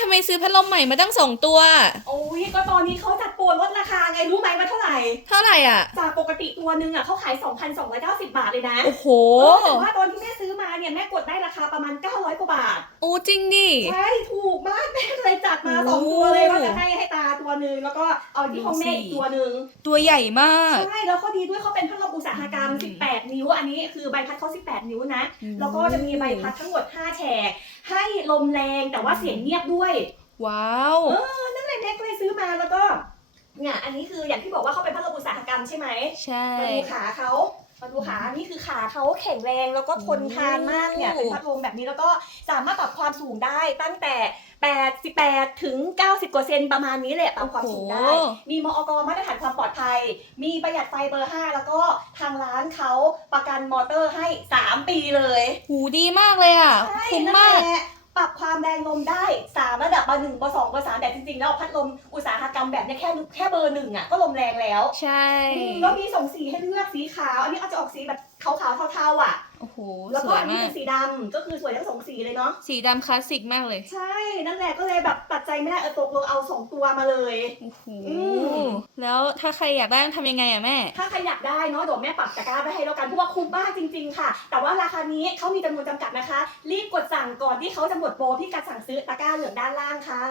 ทำไมซื้อพัดลมใหม่มาตั้งสองตัว โอ้ยก็ตอนนี้เขาจัดโปรลดราคาไงรู้ไหมว่าเท่าไหร่ เท่าไหร่อะ จากปกติตัวหนึงอะเขาขาย 2,290 บาทเลยนะ โอ้โหเออแต่ว่าตอนที่แม่ซื้อมาเนี่ยแม่กดได้ราคาประมาณ 900 กว่าบาท โอ้จริงดิ ใช่ถูกมากแม่เลยจัดมาโอ้สองตัวเลยว่าจะให้ให้ตาตัวหนึ่งแล้วก็เอาที่ห้องแม่อีกตัวหนึ่งตัวใหญ่มาก ใช่แล้วเขาดีด้วยเขาเป็นพัดลมอุตสาหกรรม 18นิ้วอันนี้คือใบพัดเขา18 นิ้วนะ แล้วก็จะมีใบพัดทั้งหมด 5 แฉก ให้ลมแรงแต่ว่าเสียงเงียบด้วย ว้าว เออ นั่นแหละแม่ก็เลยซื้อมาแล้วก็เนี่ยอันนี้คืออย่างที่บอกว่าเขาเป็นพัดลมอุตสาหกรรมใช่ไหมใช่ มาดูขาเขามาดูขา นี่คือขาเขาแข็งแรงแล้วก็ทนทานมากเนี่ยโอ้เป็นพัดลมแบบนี้แล้วก็สามารถปรับความสูงได้ตั้งแต่ 88ถึง 90 กว่าเซนประมาณนี้แหละปรับความสูงได้ มีมอกมาตรฐานความปลอดภัย มีประหยัดไฟเบอร์ 5 แล้วก็ทางร้านเขาประกันมอเตอร์ให้ 3 ปีเลย หูดีมากเลยอะใช่คุ้มนั่นมากแหละปรับความแรงลมได้ 3 ระดับเบอร์หนึ่งเบอร์สองเบอร์สามแต่จริงๆ แล้วพัดลมอุตสาหกรรมแบบเนี้ยแค่แค่เบอร์หนึ่งอะก็ลมแรงแล้ว ใช่อืมแล้วมีสองสีให้เลือกสีขาว อันนี้เอาจะออกสีแบบขาวๆเทาๆอะ โอ้โหแล้วสก็วยอันนี้มาเป็ก นสีดำก็คือสวยทั้งสองสีเลยเนาะสีดำคลาสสิกมากเลย ใช่นั่นแหละก็เลยแบบตัดใจไม่ได้เออตกลงเอาสองตัวมาเลย โอ้โห อืม แล้วถ้าใครอยากได้ต้องทำยังไงอะแม่ ถ้าใครอยากได้เนาะเดี๋ยวแม่ปักตะกร้าไว้ให้แล้วกันเพราะว่าคุ้มมากจริง ๆ ค่ะ แต่ว่าราคานี้เขามีจำนวนจำกัดนะคะ รีบกดสั่งก่อนที่เขาจะหมดโปรที่การสั่งซื้อตะกร้าเหลืองด้านล่างค่ะ